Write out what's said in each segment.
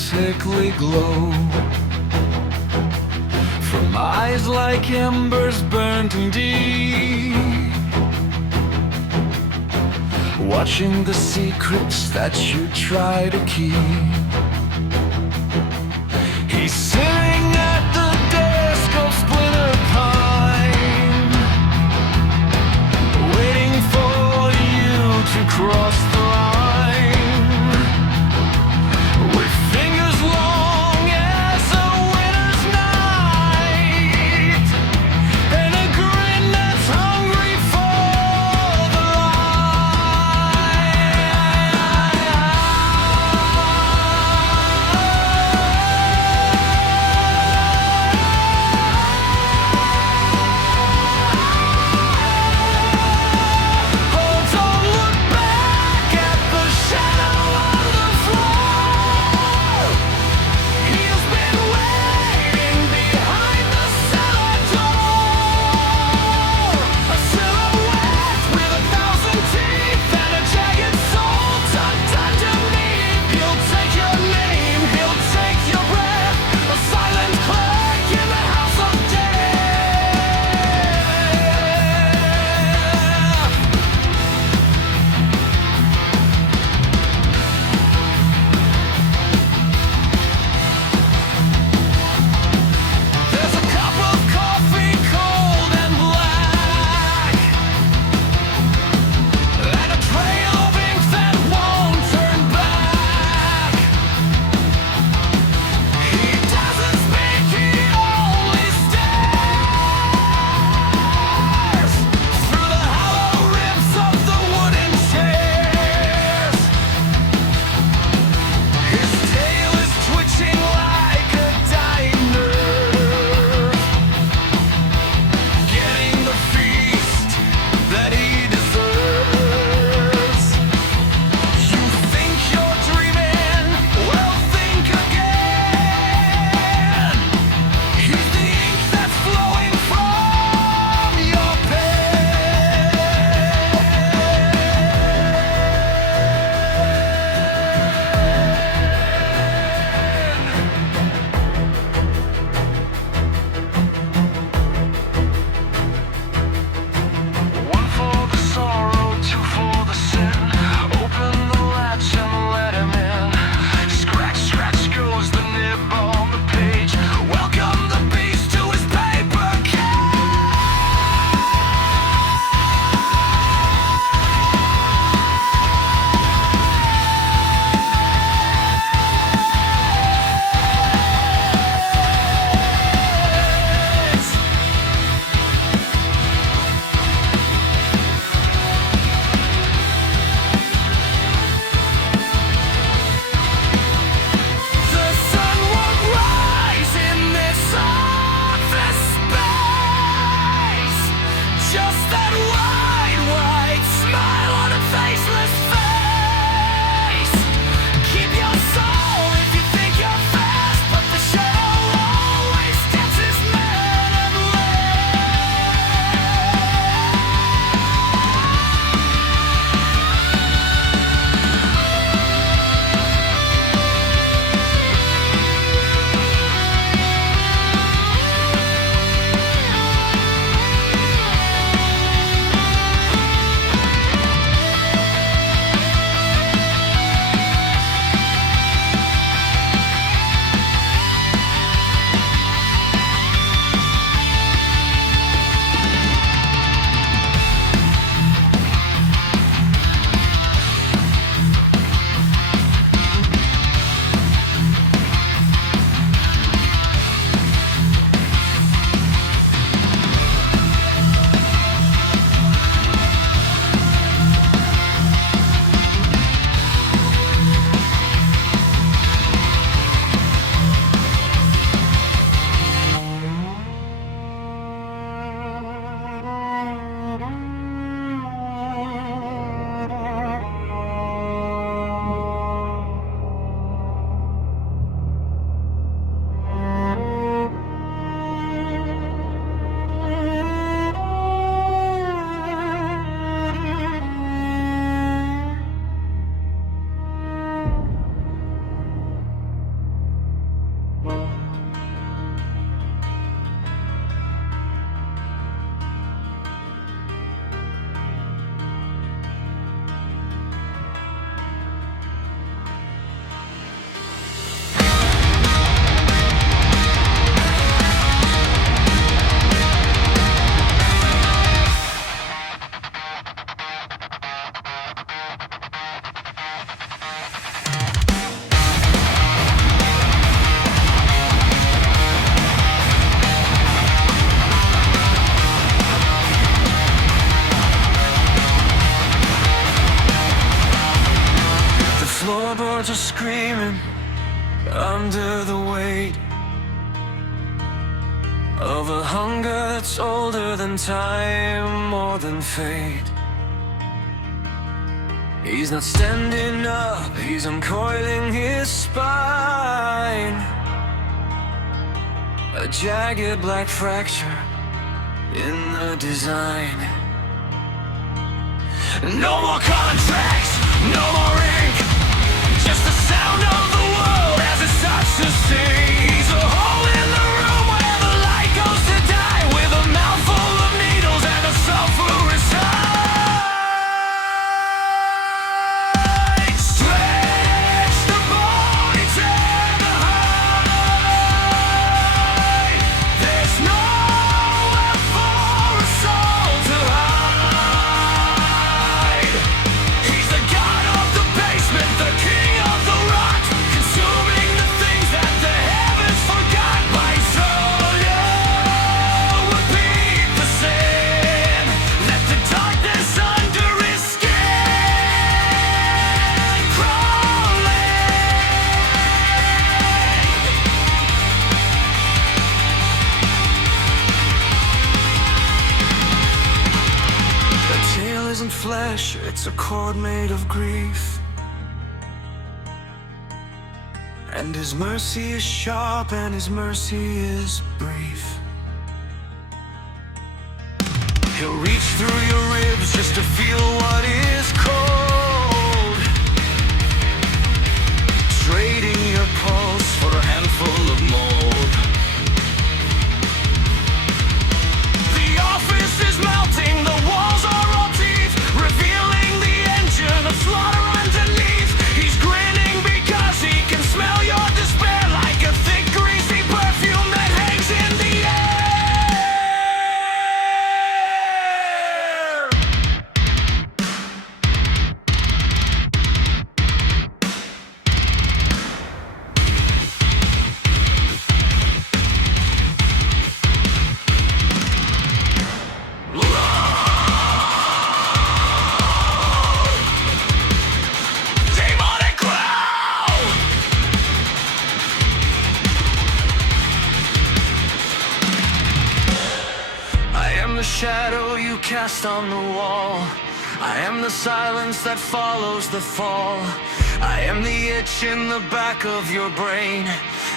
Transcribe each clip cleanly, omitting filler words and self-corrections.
sickly glow from eyes like embers burnt in deep, watching the secrets that you try to keep. He's sitting at the desk of splinter pine, waiting for you to cross the line, with fingers long as a winter's night, and a grin that's hungry for the light. under the weight of a hunger that's older than time, more than fate. He's not standing up, he's uncoiling his spine. A jagged black fracture in the design. No more contracts, no more ink, just the sound of the world as it starts to sing. He's a hole in the room where the light goes to die, with a mouthful of needles and a sulfurous high. Stretch the body, tear the hide. There's nowhere for a soul to hide. He's the god of the basement, the king of the rock, consuming the things that the heavens forgot. My soul, repeat the sin. Let the darkness under his skin crawling. The tale isn't flesh, it's a cord made of grief. And his mercy is sharp and his mercy is brief. He'll reach through your ribs just to feel what is cold, trading your pulse for a handful of mold. The office is melting, the walls are all teeth, revealing the engine of slaughter underneath. He's grinning because he can smell your despair, like a thick greasy perfume that hangs in the air. Demonic growl! I am the shadow you cast on the wall. I am the silence that follows the fall. I am the itch in the back of your brain.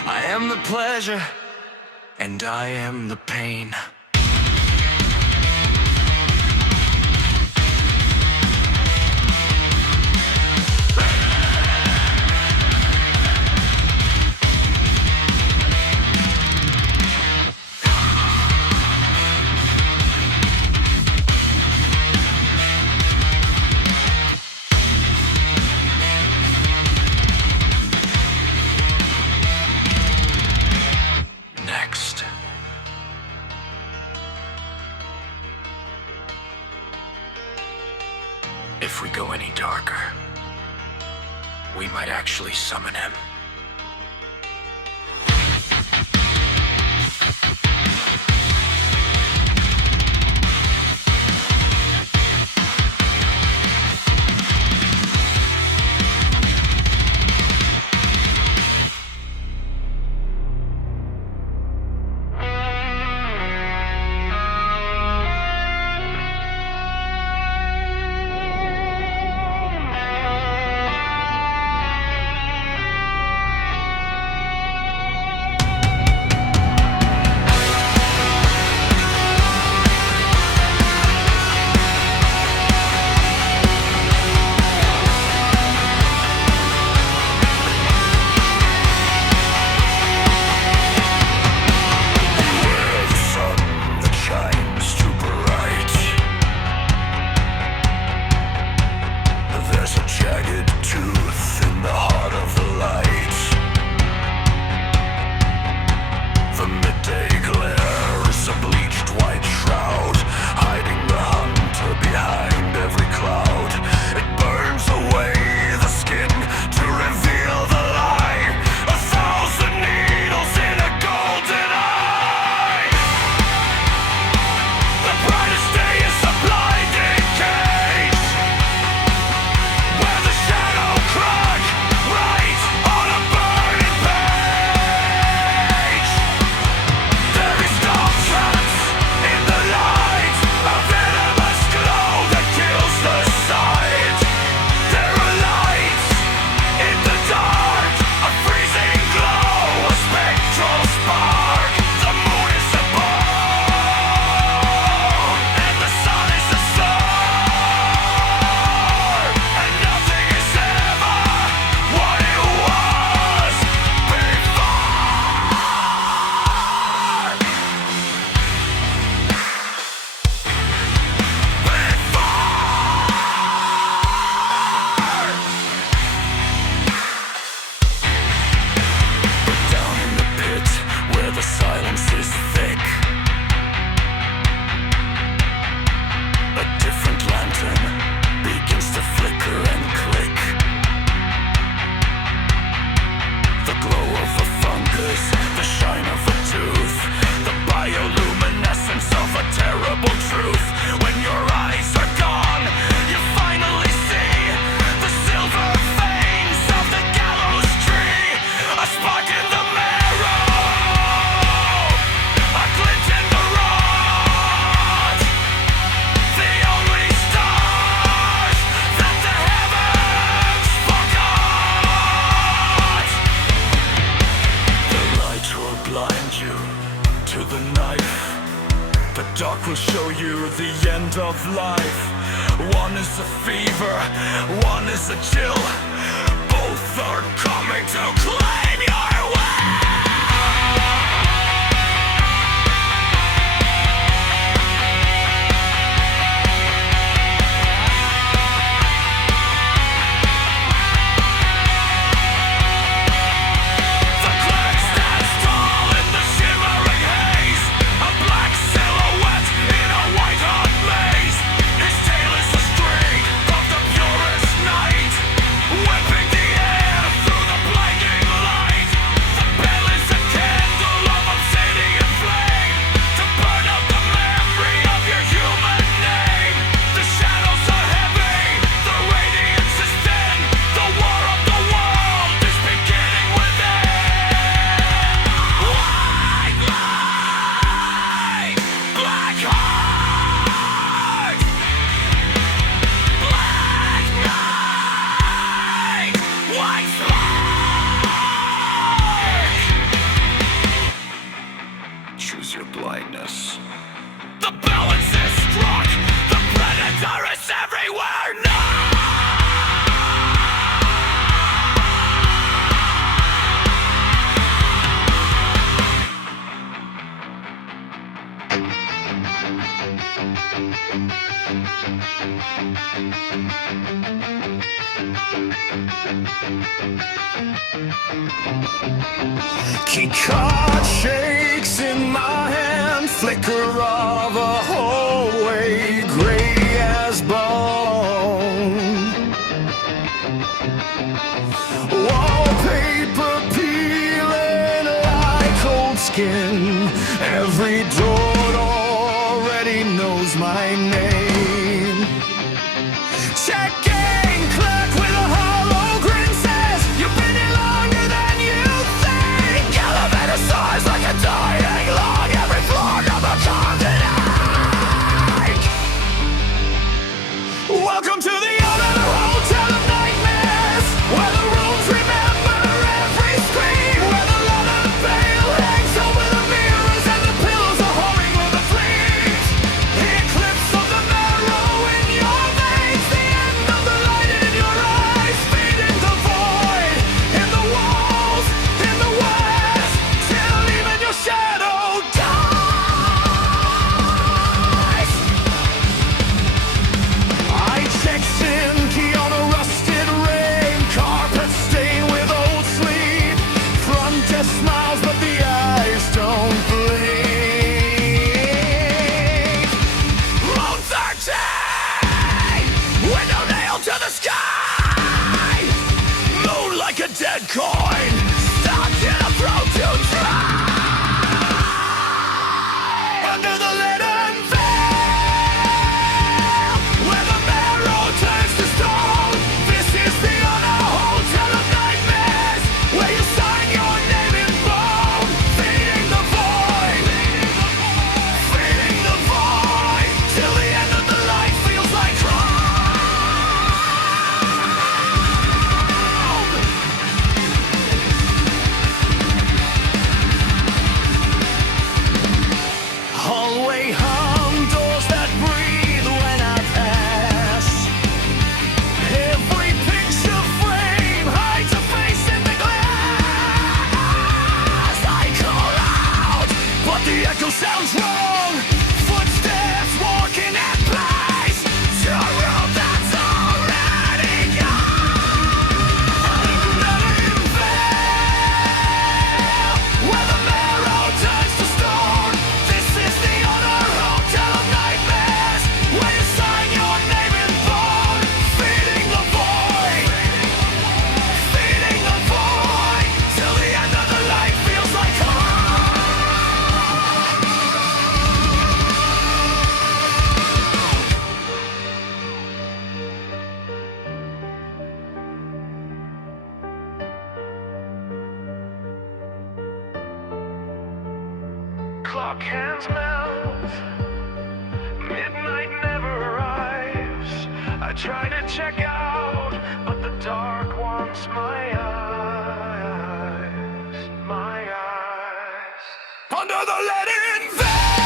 I am the pleasure, and I am the pain. Next. If we go any darker, we might actually summon him. will show you the end of life. One is a fever, one is a chill. Both are coming to claim your will. Choose your blindness. The balance is struck. The predator is everywhere now. Key card shakes in my hand, flicker of a hallway, gray as bone. Wallpaper peeling like cold skin. Every door already knows my name. Checking clerk with a hollow grin says you've been here longer than you think. Elevator sighs like a dying log. Every floor number continent. Welcome to the other hotel of nightmares, where the rooms remember every scream, where the leather veil hangs over the mirrors and the pillows are humming with the fleas. The eclipse of the marrow in your veins, the end of the light in your eyes, feeding the void in the walls, in the west, till even your shadow dies. I check SIM key on a rusted ring, carpet stained with old sleep. Front desk smiles, but the eyes don't blink. Moon 13, window nailed to the sky. Moon like a dead coin, stuck in a throat to dry. Under the leaden veil, where the marrow turns to stone. This is the other hotel of nightmares, where you sign your name in bone. Feeding the void, feeding the void, till the end of the light feels like home. Hallway hum, doors that breathe when I pass. Every picture frame hides a face in the glass. I call out, but the echo sounds wrong. Footsteps walking at pace to a room that's already gone. Let it veil, where the marrow turns to stone. This is the other hotel of nightmares, where you sign your name in bone. Feeding the void, feeding the void, till the end of the light feels like home. Clock hands melt, midnight never arrives. I try to check out, but the dark wants my eyes, my eyes. Under the leaden veil,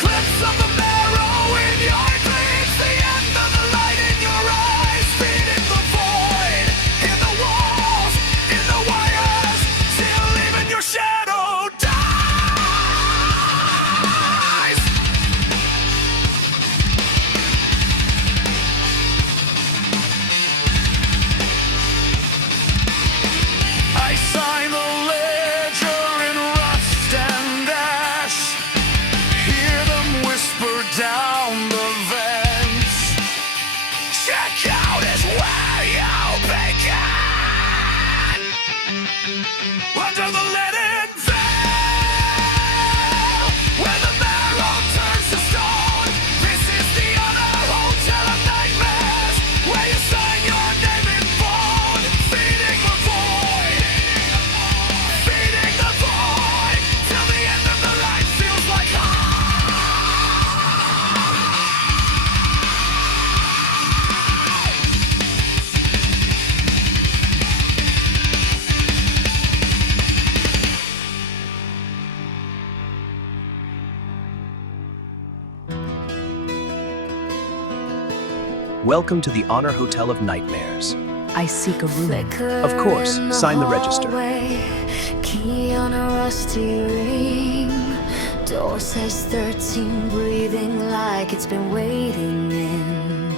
Clips of the marrow in your dreams, the end of the light in your eyes, feeding the void in the walls, in the wires, till even your shadow dies. I sign the ledger in rust and ash, hear them whisper down the vents. Check out is where you began, under the leaden veil, where the marrow turns to stone. This is the other hotel of nightmares, where you sign your name in bone, feeding the void, feeding the void, till the end of the light feels like home. Welcome to the Honor Hotel of Nightmares. I seek a room. Of course, sign the register. Key on a rusty ring. Door says 13, breathing like it's been waiting in.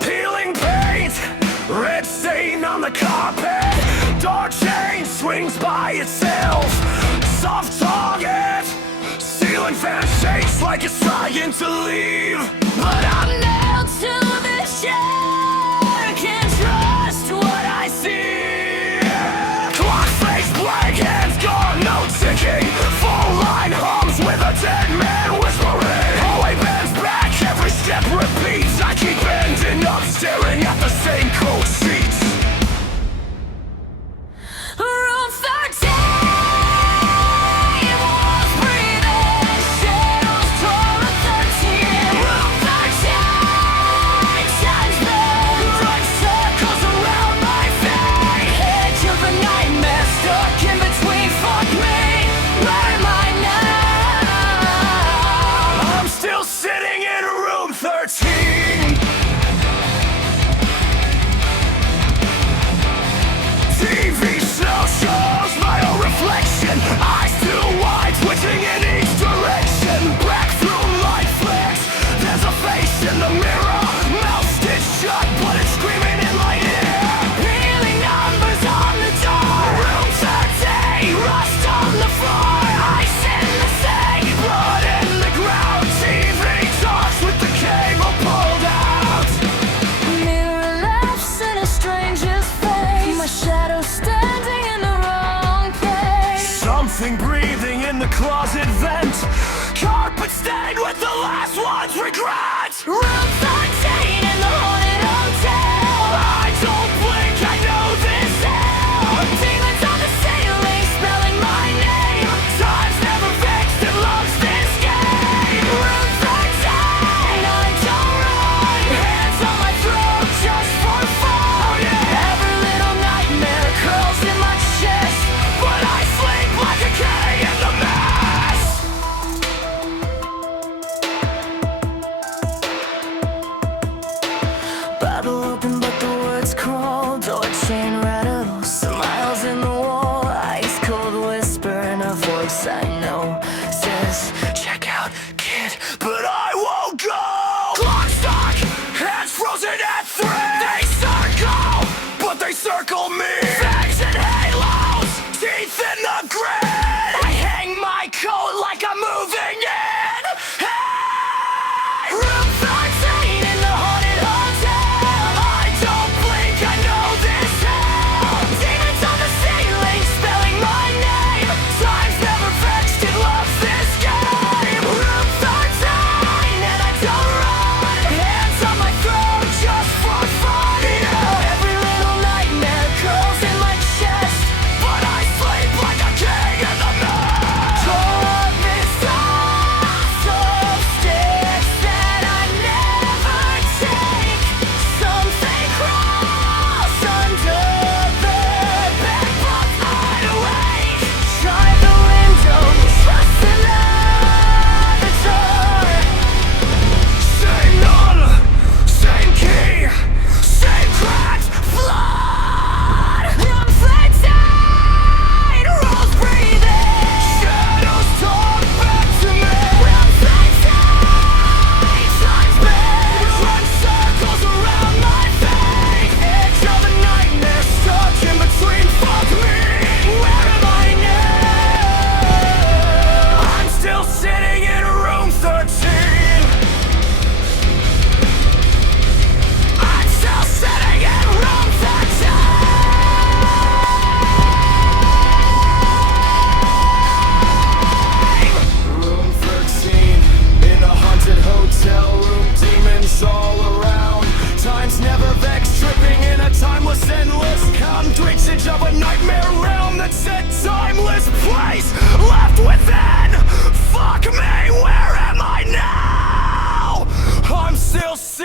Peeling paint, red stain on the carpet. Door chain swings by itself. Soft target, ceiling fan shakes like it's trying to leave. But I'm nailed to this chair, can't trust what I see. Clock face blank, hands gone, no ticking. Full line hums with a dead man whispering. Hallway bends back, every step repeats. I keep ending up staring at the same cold sheets. Room 13, walls breathing, shadows tore at 13. Room 13, time's been run circles around my face. Edge of a nightmare, stuck in between. Fuck me, where am I now? I'm still sitting in room 13. TV show shows my own reflection. Eyes too wide, twitching in each direction. Back through light flicks, there's a face in the mirror. Mouth stitched shut, but it's screaming in my ear. Peeling numbers on the door. Room 13, rust on the floor. Ice in the sink, blood in the ground. TV talks with the cable pulled out. Mirror laughs in a stranger's face. My shadow standing in the wrong place. Something breathing in the closet vent. Carpet stained with the last one's regret. Room 13 in the haunted hotel. I don't blink, I know this hell. Demons on the ceiling spelling my name. Time's never fixed and loves this game. Room 13, I don't run. Hands on my throat just for fun. Every little nightmare curls in my chest. But I sleep like a K in the mess. Bible open but the words crawl. Door chain rattle. Smiles in the wall. Ice cold whisper in a voice I know says, Check out, kid, but I won't go. Clock stuck, hands frozen at 3. They circle, but they circle me. Fangs and halos, teeth in the grid. I hang my coat like I'm moving in. Hey! Room 13 in the haunted hotel. I don't blink, I know this hell. Demons on the ceiling spelling my name. Time's never fixed, it loves this game. Room 13.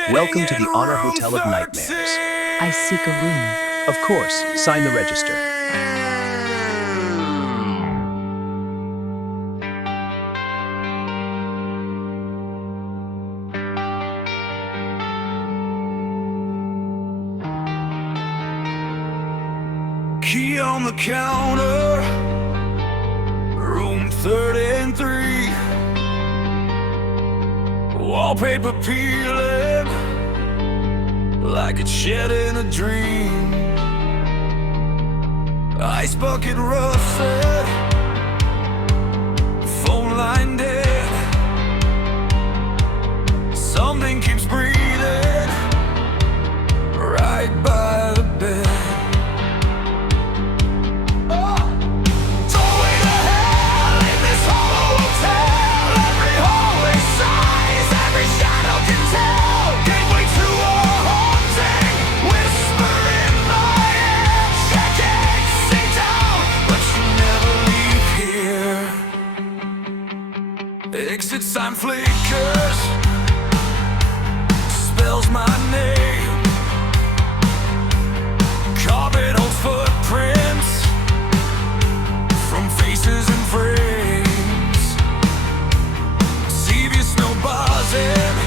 Welcome to the Honor Hotel of Nightmares. I seek a room. Of course, sign the register. Key on the counter, room 33. Wallpaper peeling like it's shed in a dream. Ice bucket rusted, phone line dead. Something keeps breathing right by the bed. Exit sign flickers, spells my name. Carpet holds footprints from faces and frames. CV snow buzzing,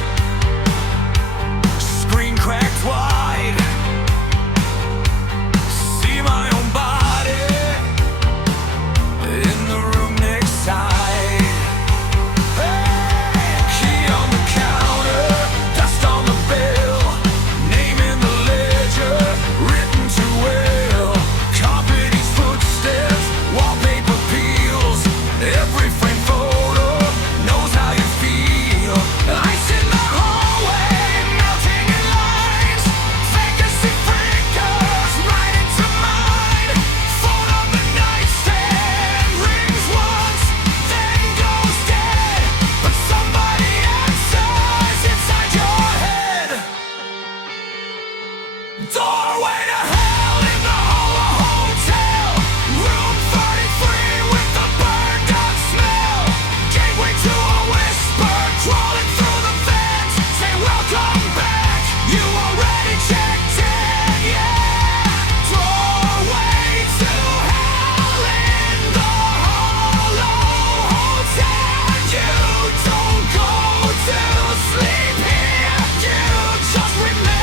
screen cracked wide. See my own body in the room next side. Doorway to hell in the Hollow Hotel, room 33 with the burned out smell. Gateway to a whisper, crawling through the vents. Say welcome back, you already checked in, yeah. Doorway to hell in the Hollow Hotel. You don't go to sleep here, you just remember.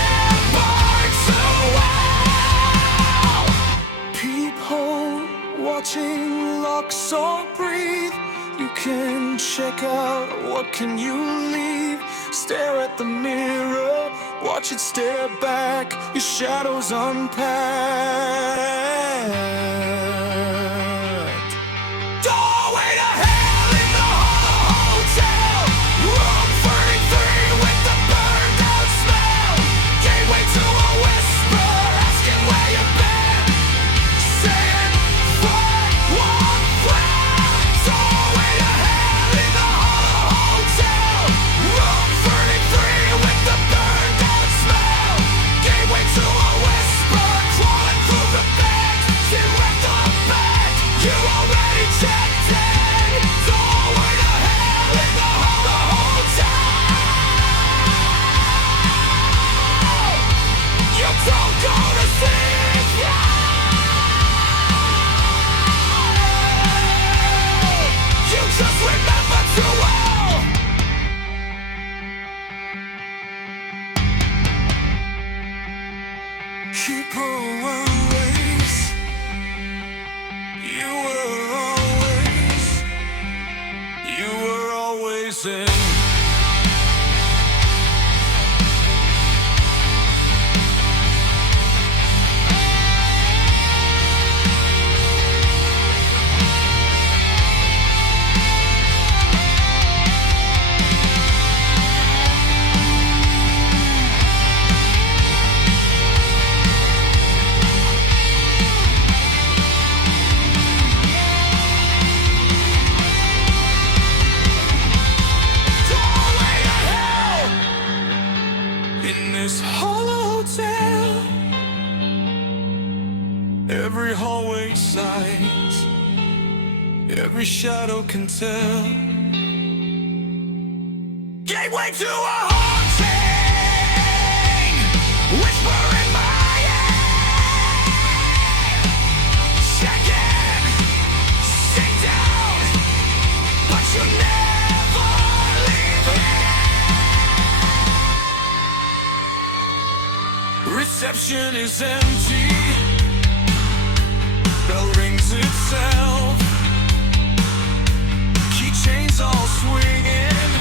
Watching locks or breathe. You can check out, what can you leave? Stare at the mirror, watch it stare back. Your shadows unpacked. Doorway to hell in the Hollow Hotel, room 33 with the burned out smell. Gateway to a whisper, asking where you've been. Keep always, you were always in. This hollow hotel, every hallway signs, every shadow can tell. Gateway to a haunted whisper in my ear. Check in, sit down, but you never leave here. Reception is empty. Bell rings itself. Keychains all swinging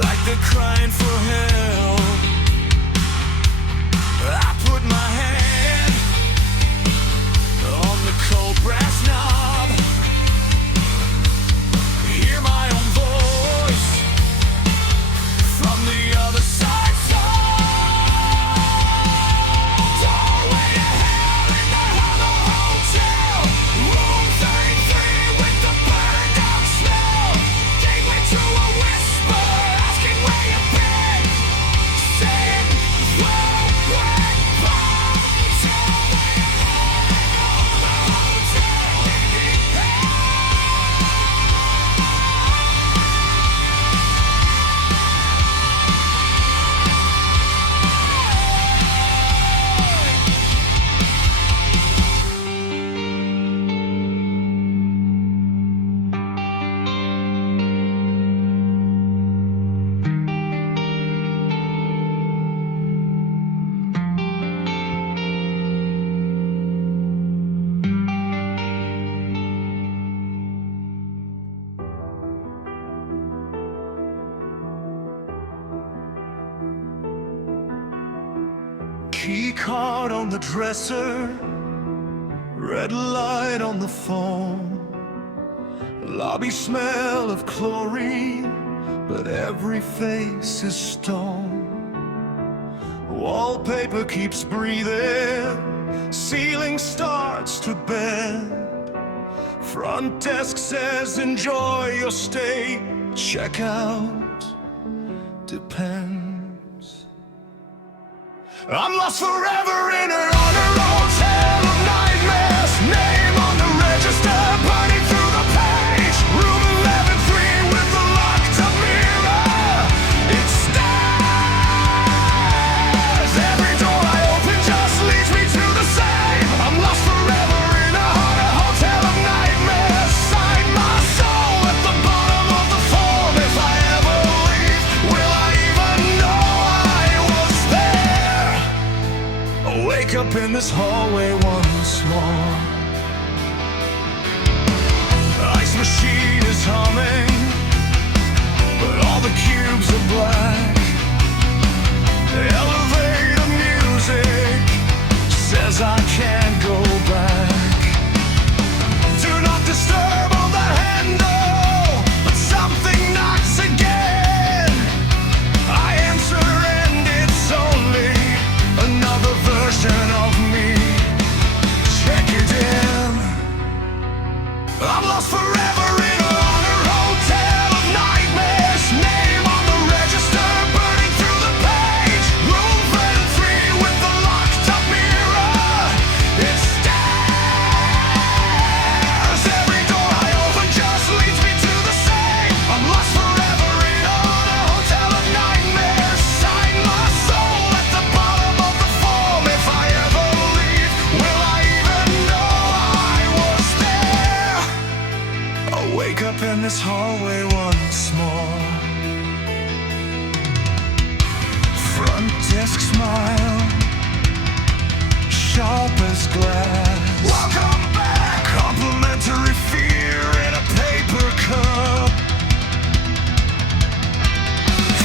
like they're crying for help. I put my hand on the cold brass knob. Hear my own voice from the other side. Doorway to hell in the Hollow Hotel. Room 33 with the burned out smell. Gateway to a whisper, asking where you've been. Saying, where went Bob? Doorway to key card on the dresser, red light on the phone, lobby smell of chlorine, but every face is stone. Wallpaper keeps breathing, ceiling starts to bend. Front desk says enjoy your stay, checkout depends. I'm lost forever in her honor hotel of nightmares. Name on the register, burning through the page. Room 11-3 with the locked up mirror. It stares. Every door I open just leads me to the same. I'm lost forever in a haunted hotel of nightmares. Sign my soul at the bottom of the form. If I ever leave, will I even know I was there? Wake up in this hallway once more. Ice machine is humming, but all the cubes are black. The elevator music says I can't go back. Do not disturb on the handle, but something knocks again. I answer and it's only another version of me. Check it in. I'm lost forever in a honor hotel of nightmares. Name on the register, burning through the page. Room 33 with the locked up mirror. It stares. Every door I open just leads me to the same. I'm lost forever in a honor hotel of nightmares. Sign my soul at the bottom of the form. If I ever leave, will I even know I was there? I'll wake up in this hallway once more. Front desk smile, sharp as glass. Welcome back. Complimentary fear in a paper cup.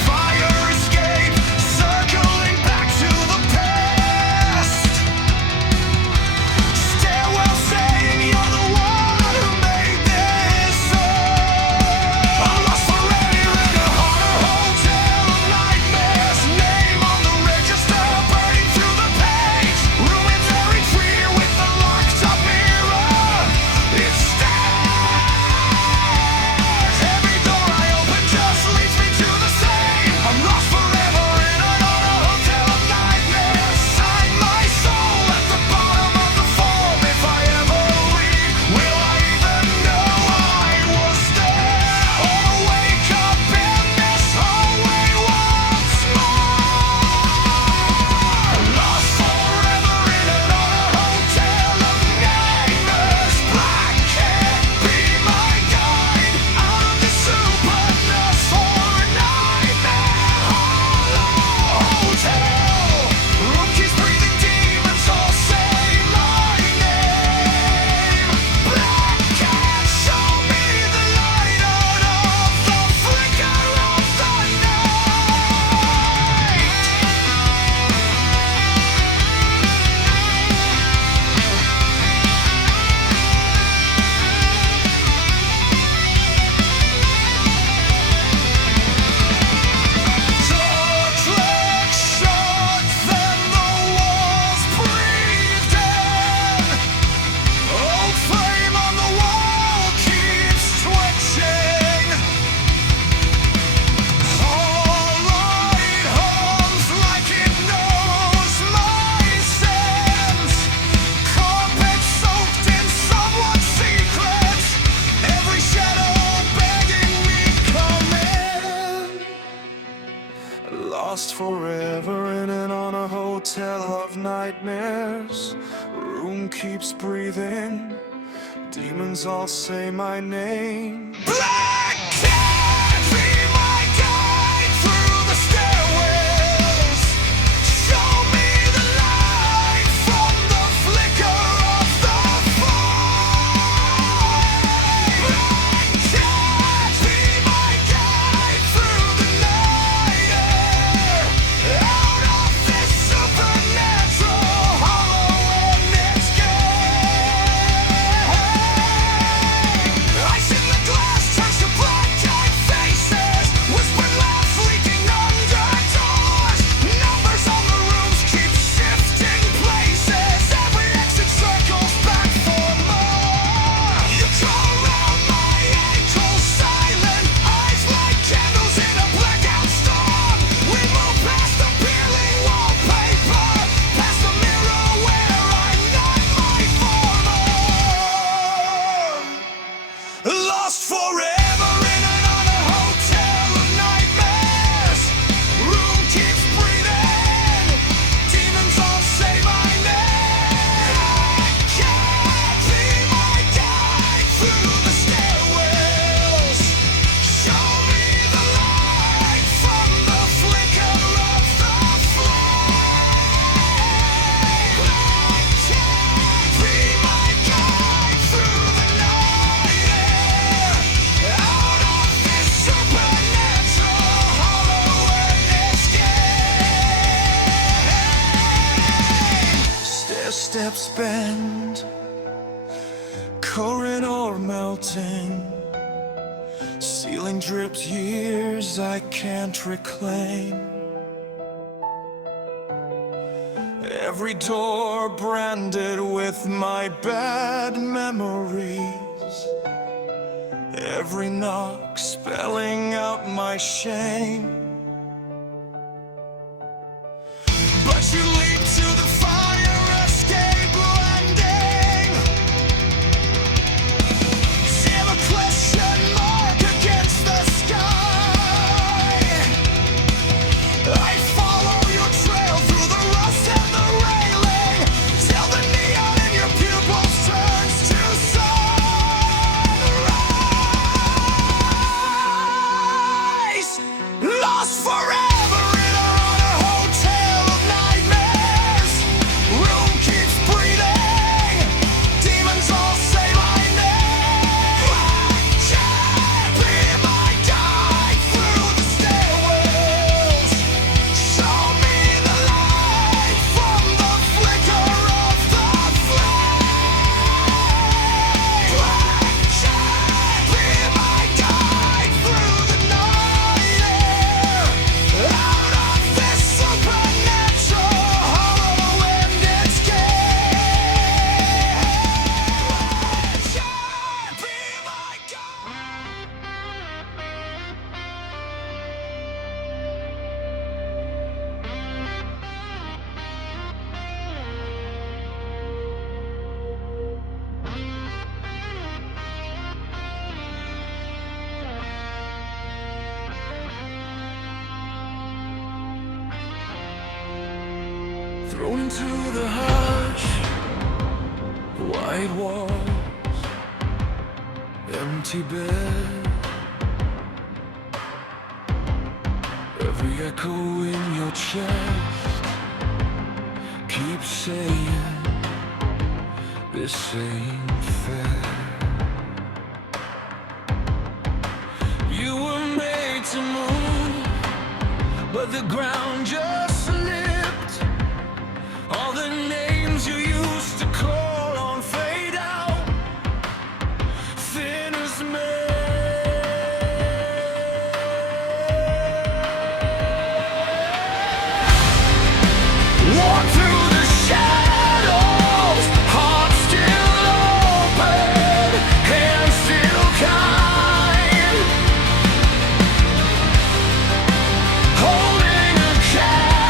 Fire escape, circling back to the past. Stairwell saying you're the one who made this up. I'm lost forever in a haunted hotel of nightmares. Name on the register, burning through the page. Room 33 with the Lost forever in an honor hotel of nightmares. Room keeps breathing. Demons all say my name. Black cat, be my guide through the stairwells. Show me the light from the flicker of the flame. Black cat, be my guide through the night air. Out of this supernatural hollow and its ice in the glass turns to black-eyed faces. Whispered laughs leaking under doors. Numbers on the rooms keep shifting places. Every exit circles back for more. You crawl around my ankles, silent eyes like candles in a blackout storm. We move past the peeling wallpaper, past the mirror where I'm not my former. Lost forever in an honor hotel of nightmares. Room keeps breathing. Demons all say my name. Can't be my guide through the stairwells. Show me the light from the flicker of the flame. Can't be my guide through the night air. Out of this supernatural hollow and escape. Stair steps bend, corridor melting. Ceiling drips years I can't reclaim. Every door branded with my bad memories. Every knock spelling out my shame. But you leap to the fire escape landing. Seal a question mark against the sky. I follow your trail through the rust and the railing, till the neon in your pupils turns to sunrise. Lost forever in a hotel of nightmares. Room keeps breathing. Demons all say my name. Can't be my guide through the stairwells. Show me the light from the flicker of the flame. Can't be my guide through the night air. Out of this supernatural hollow and escape. Can't be my thrown into the hush, white walls, empty bed. Every echo in your chest keeps saying this ain't fair. You were made to move, but the ground just slipped. All the names you used to call on fade out, thin as walk through the shadows, heart still open, hands still kind, holding a candle.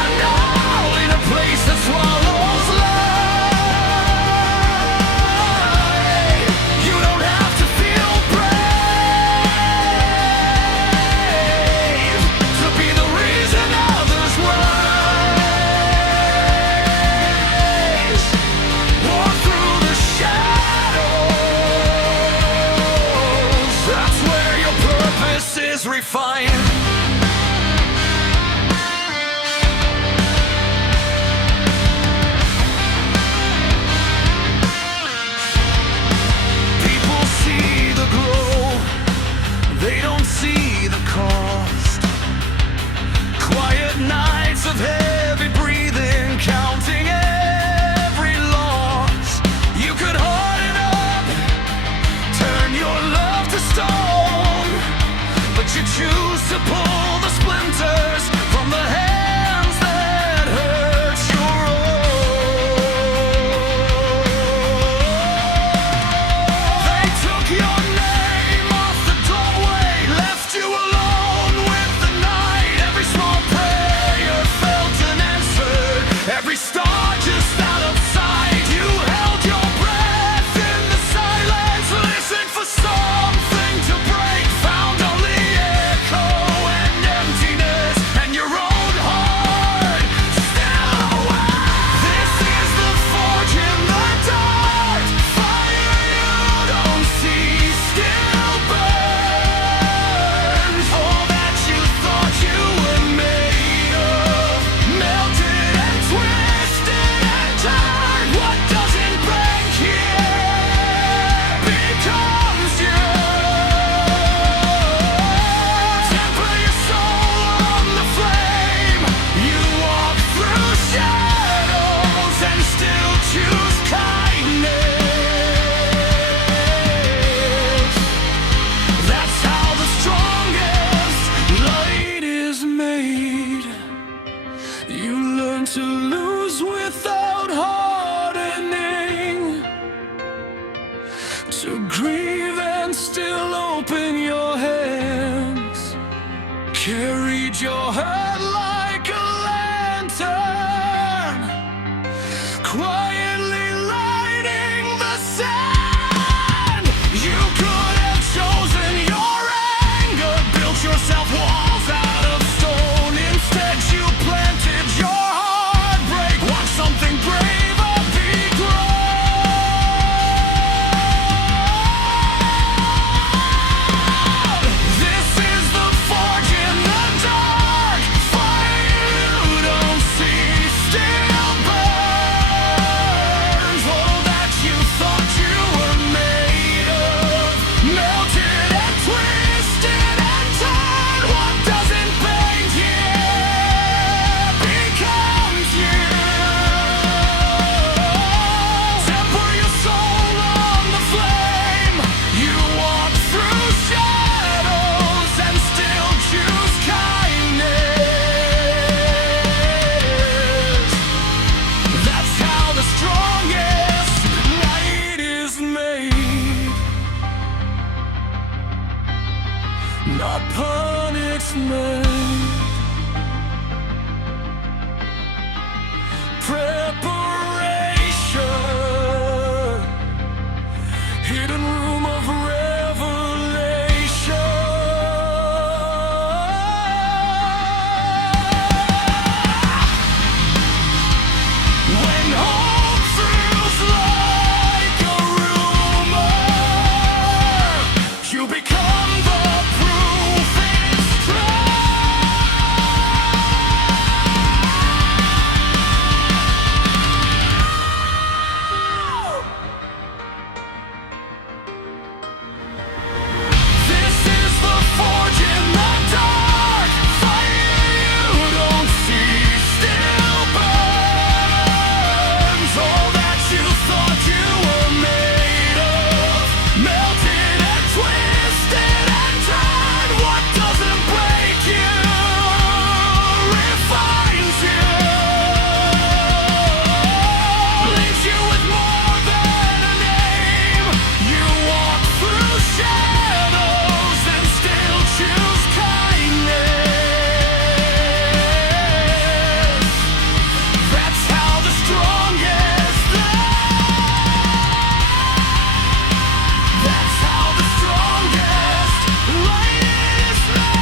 carried your head like a lantern, quietly lighting the sand. You could have chosen your anger, built yourself walls out of stone. Instead you planted your heartbreak. Watch something braver be grown. This is the forge in the dark. Fire you don't see still burns. All that you thought you were made of melted and twisted and torn. What doesn't paint you becomes you. Temper your soul on the flame. You walk through shadows and still choose kindness. That's how the strongest night is made. Not punishment. Preparation. Hidden room of revelation. When hope feels like a rumor, you become the proof it's true. This is the forge in the dark. Fire you don't see still burns. All that you thought you were made of melted and twisted and turned. What doesn't break you refines you. Leaves you with more than a name. You walk through shadows and still choose kindness. That's how the strongest That's how the strongest light is made.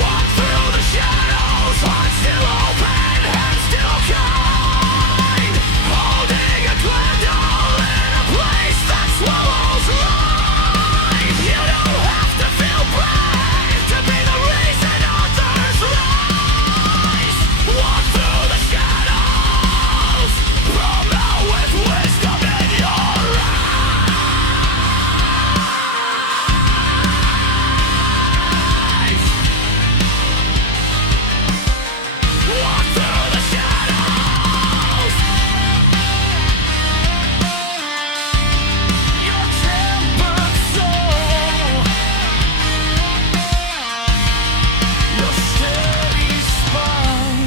Walk through the shadows, heart still open, hand still kind. Holding a candle in a place that swallows life. You don't have to feel brave to be the reason others rise. Walk through the shadows, promote with wisdom in your eyes. Walk through the shadows. Your tempered soul, your steady spine.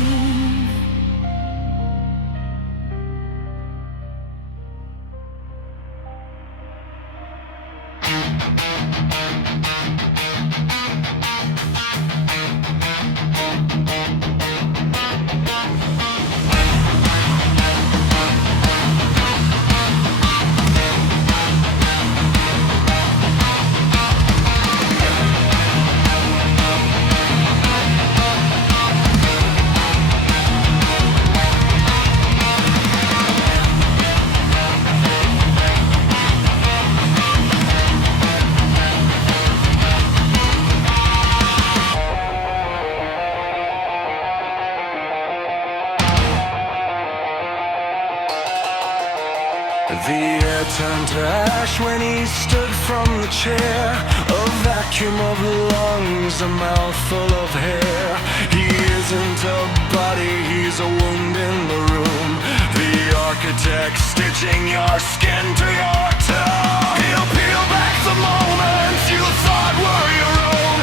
The air turned to ash when he stood from the chair. A vacuum of lungs, a mouthful of hair. He isn't a body, he's a wound in the room. The architect stitching your skin to your tone. He'll peel back the moments you thought were your own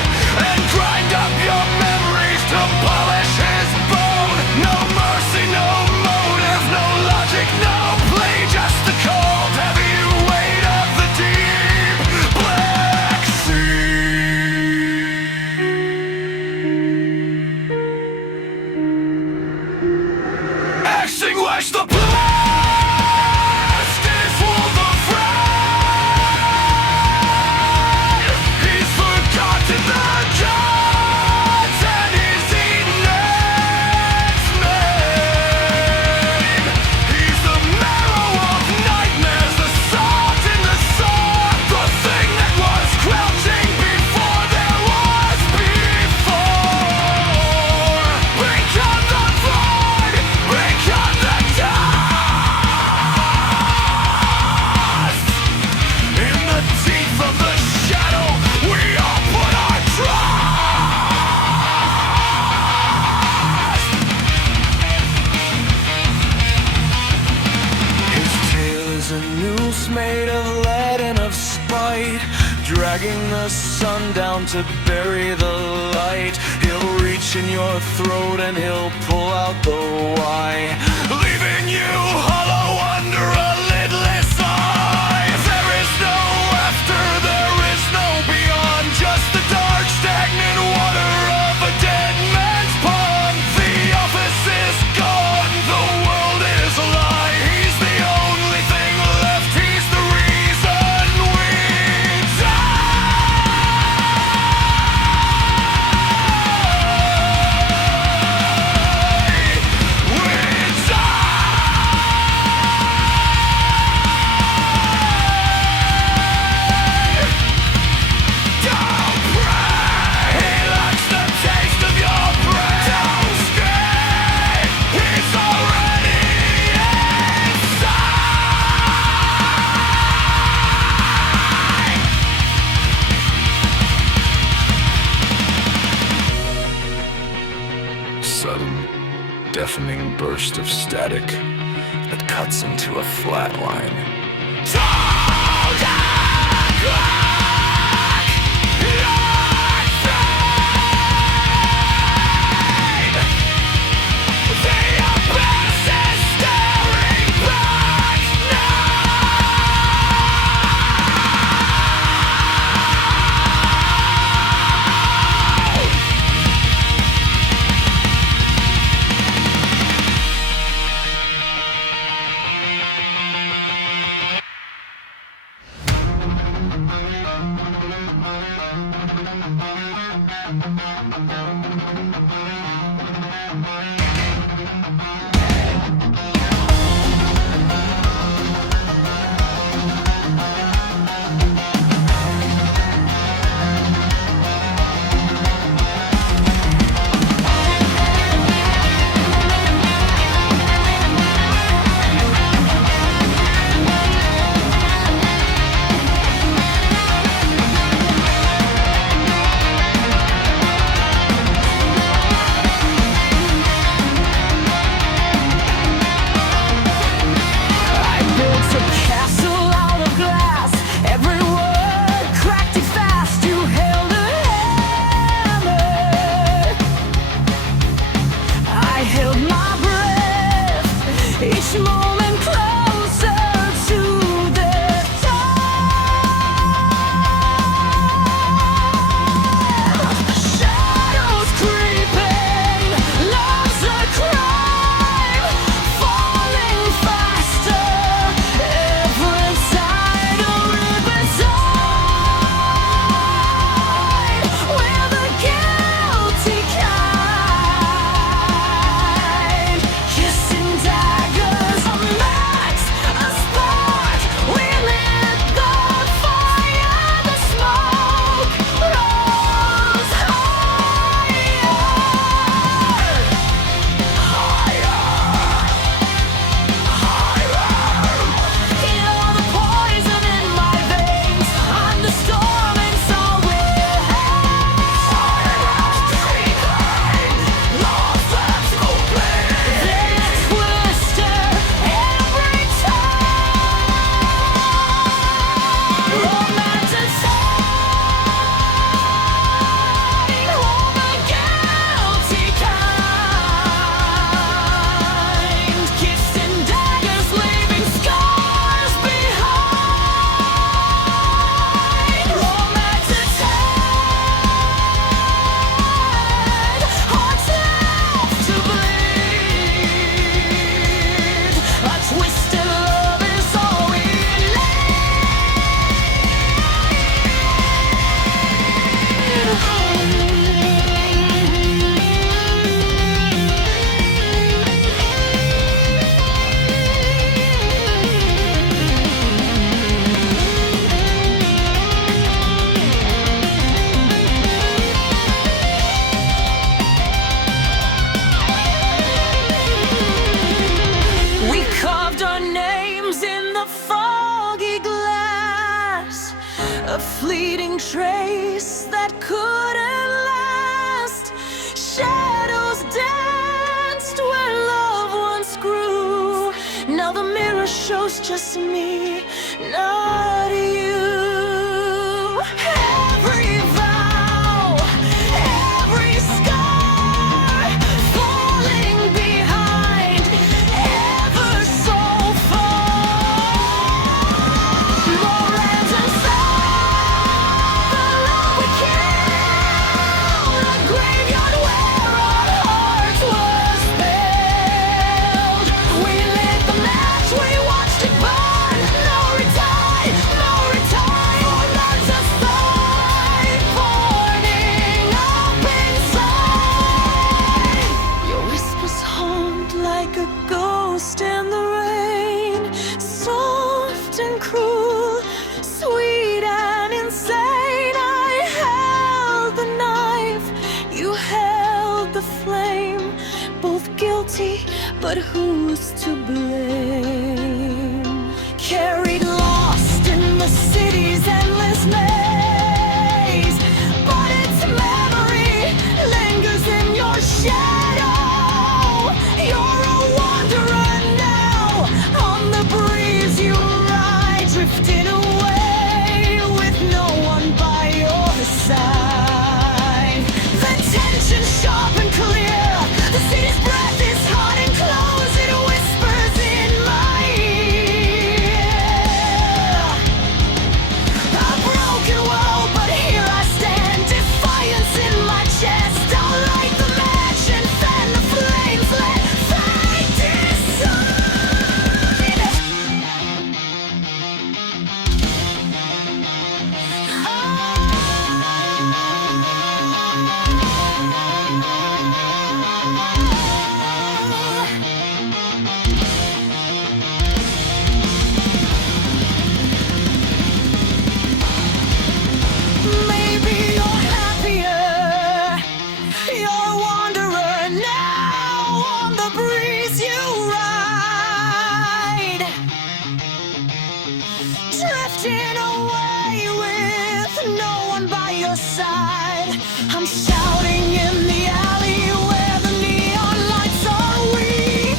and grind up your memories to polish his bone. No mercy, no motive, no logic, no plea, just the cold heavy weight of the deep. dragging the sun down to bury the light. He'll reach in your throat and he'll pull out the why, leaving you hollow under a lidless eye. There is no after, there is no beyond, just the dark stagnant water of a dead man's pond. The office is gone, the world is a lie. He's the only thing left, he's the reason we die. We die. Don't pray, he likes the taste of your breath. Don't scream, he's already inside. Sudden, deafening burst of static that cuts into a flat line. Each moment closer to the dawn. Shadows creeping, love's a crime, falling faster, ever inside a riptide. We're the guilty kind, kissing daggers, a match, a spark. We lit the fire, the smoke rose higher, You're the poison in my veins, I'm the storm and so we're Then a twister every time. Romanticizing all the guilty kind. Kissing daggers, leaving scars behind. Romanticized, hearts left to bleed. A twisted love is all we We carved our names in the foggy glass, a fleeting trace that couldn't last. Shadows danced where love once grew. Now the mirror shows just me, not you. but who's to blame? Carried lost in the city's endless maze, but its memory lingers in your shadow. You're a wanderer now, on the breeze you ride, drifting away with no one by your side. The tension sharp and clear, the city's breath is hot and close, it whispers in my ear. A broken world, but here I stand, defiance in my chest. I'll light the match and fan the flames, let fate decide. Maybe you're happier, you're a wanderer now, on the breeze you ride, drifting away with no one by your side. I'm shouting in the alley where the neon lights are weak,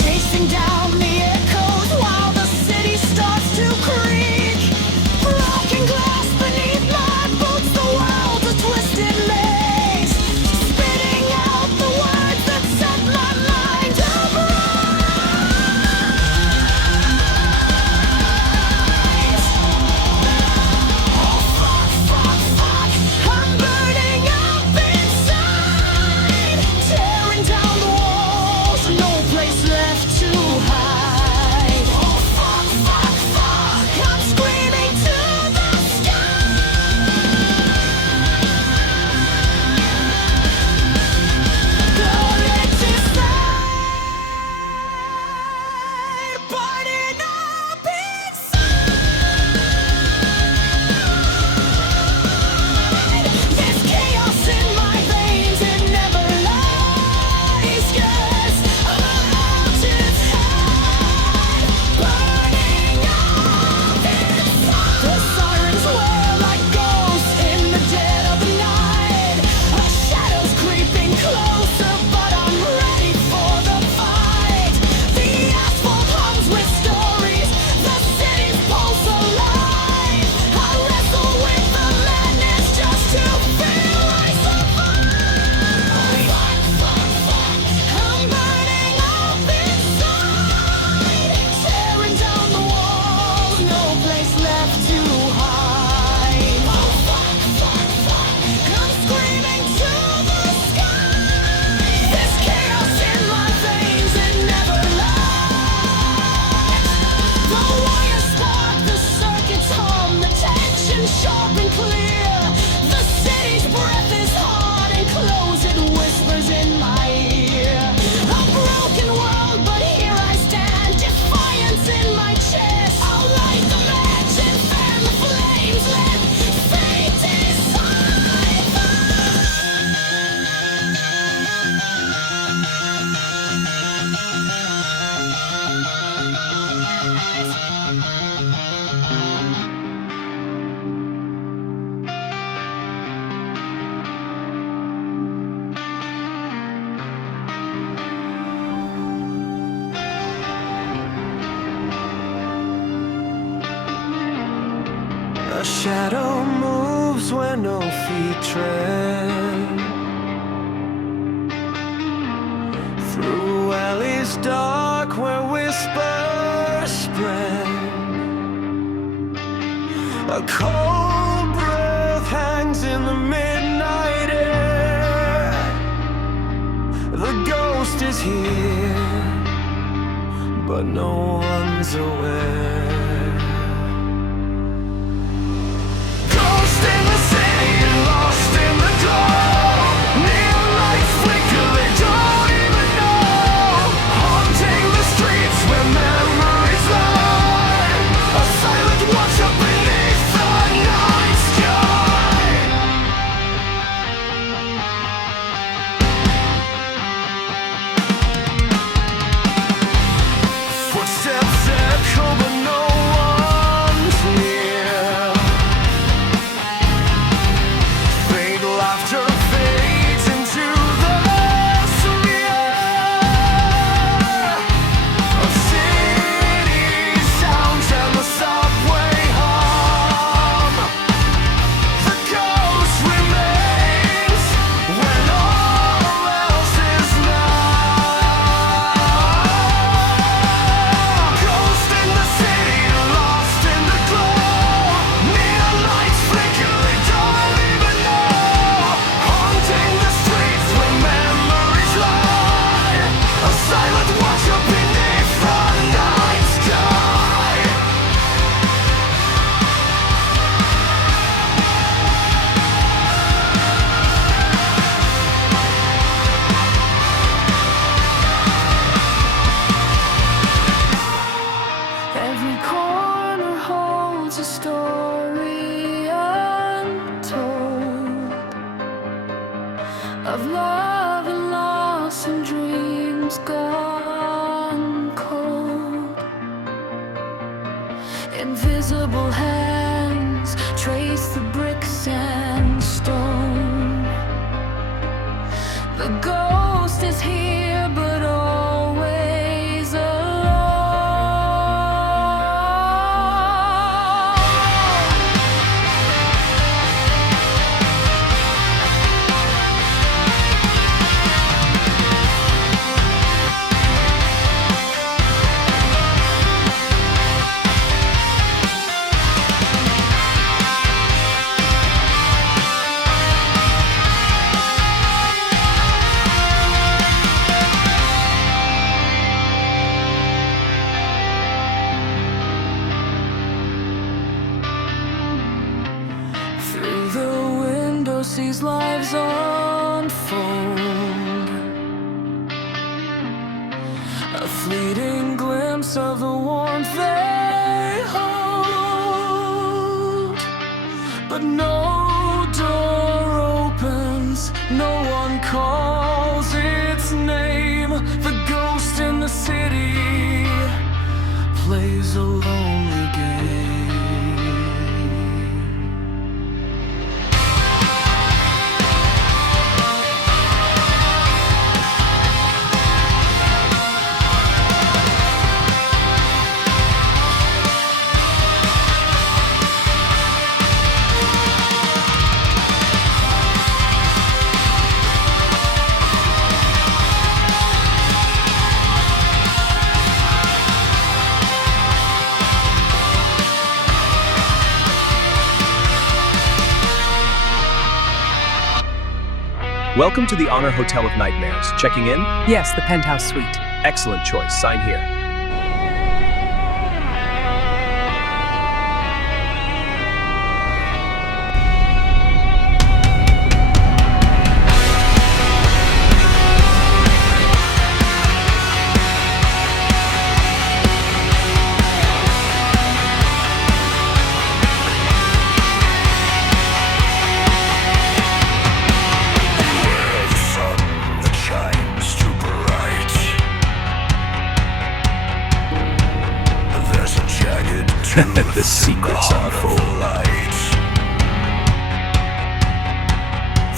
chasing down the echoes while the city starts to creak. Broken glass beneath my boots, the world's a twisted maze, spitting out the words that set my mind ablaze. Fuck, I'm burning up inside, tearing down the walls, no place left to hide. Fuck, I'm screaming to the sky. Burning up inside. There's chaos in my veins, it never lies, 'cause a mountain's high. Burning up inside. The sirens wail like ghosts in the dead of night. A shadow's creeping closer, but I'm ready for the fight. The asphalt hums with stories, the city's pulse alive. I wrestle with the madness just to feel I survive. I'm burning up inside, tearing down the walls, no place left to hide. I'm screaming to the sky. There's chaos in my veins, it never lies. The wires spark, the circuits hum, the tension sharp and clear. The city's breath is hard and close, it whispers in my ear. A broken world, but here I stand, defiance in my chest. I'll light the match and fan the flames, let fate decide. A shadow moves where no feet tread, through alleys dark where whispers spread. A cold breath hangs in the midnight air. The ghost is here, but no one's aware. Ghost in the city, lost in the dark. Neon lights flicker, they don't even know. Haunting the streets where memories lie. A silent watch up beneath the night sky. of love and loss and dreams gone cold. Invisible hands trace the bricks and stone. The ghost is here, but always alone. Through the window sees lives unfold. A fleeting glimpse of the warmth they hold. But no door opens, no one calls its name. The ghost in the city plays a lonely game. Welcome to the Honor Hotel of Nightmares. Checking in? Yes, the penthouse suite. Excellent choice. Sign here. The secrets unfold.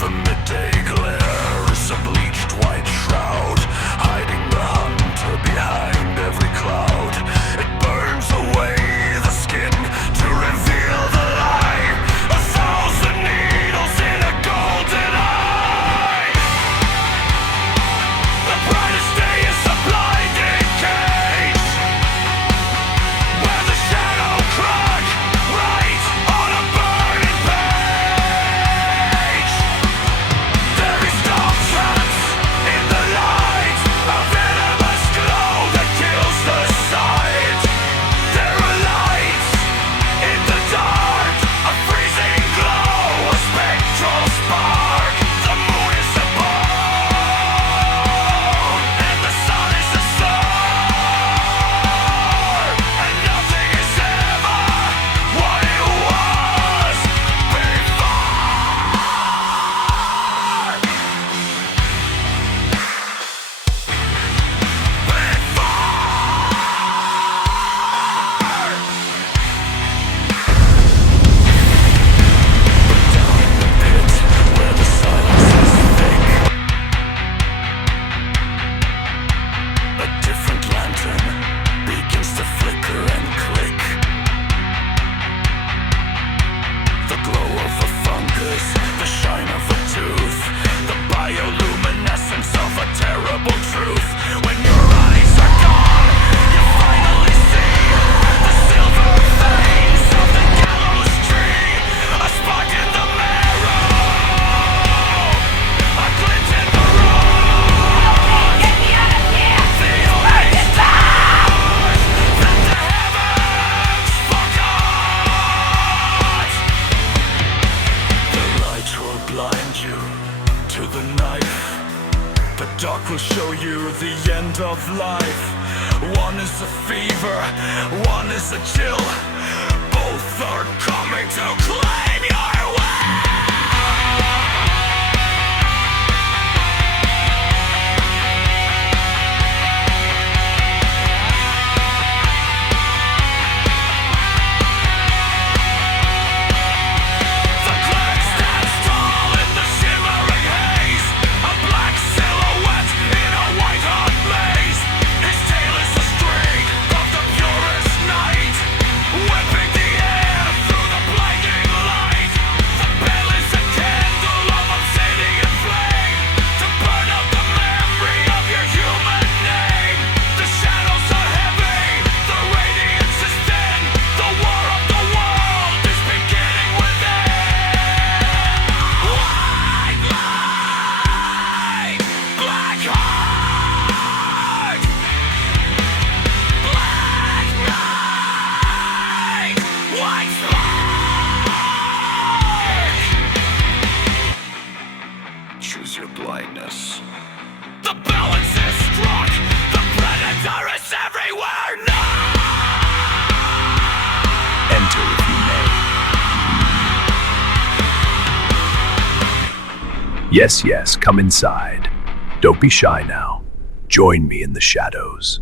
The midday glare is a bleached white shroud, hiding the hunter behind every cloud. It burns away the skin to reveal the lie. 1,000 needles in a golden eye. The brightest day is a blinding cage, where the shadow crack right on a burning page. There is dark trance in the light, a venomous glow that kills the sight. There are lights in the dark, a freezing glow, a spectral spark. The moon is a bone, and the sun is a star, and nothing is ever what it was before. Where the silence is thick, a different lantern begins to flicker and click. The glow of a fungus, the shine of a tooth, the bioluminescence of a terrible truth. When your eyes are gone, you finally see the silver veins of the gallows tree. A spark in the marrow, a glint in the road. Get me out of here! The only stars that the heavens forgot. The light will blind you to the knife. The dark will show you the end of life. One is a fever, one is a chill. Both are coming to claim your will. blindness. The balance is struck. The predator is everywhere now. Enter if you may. Yes, yes, come inside. Don't be shy now. Join me in the shadows.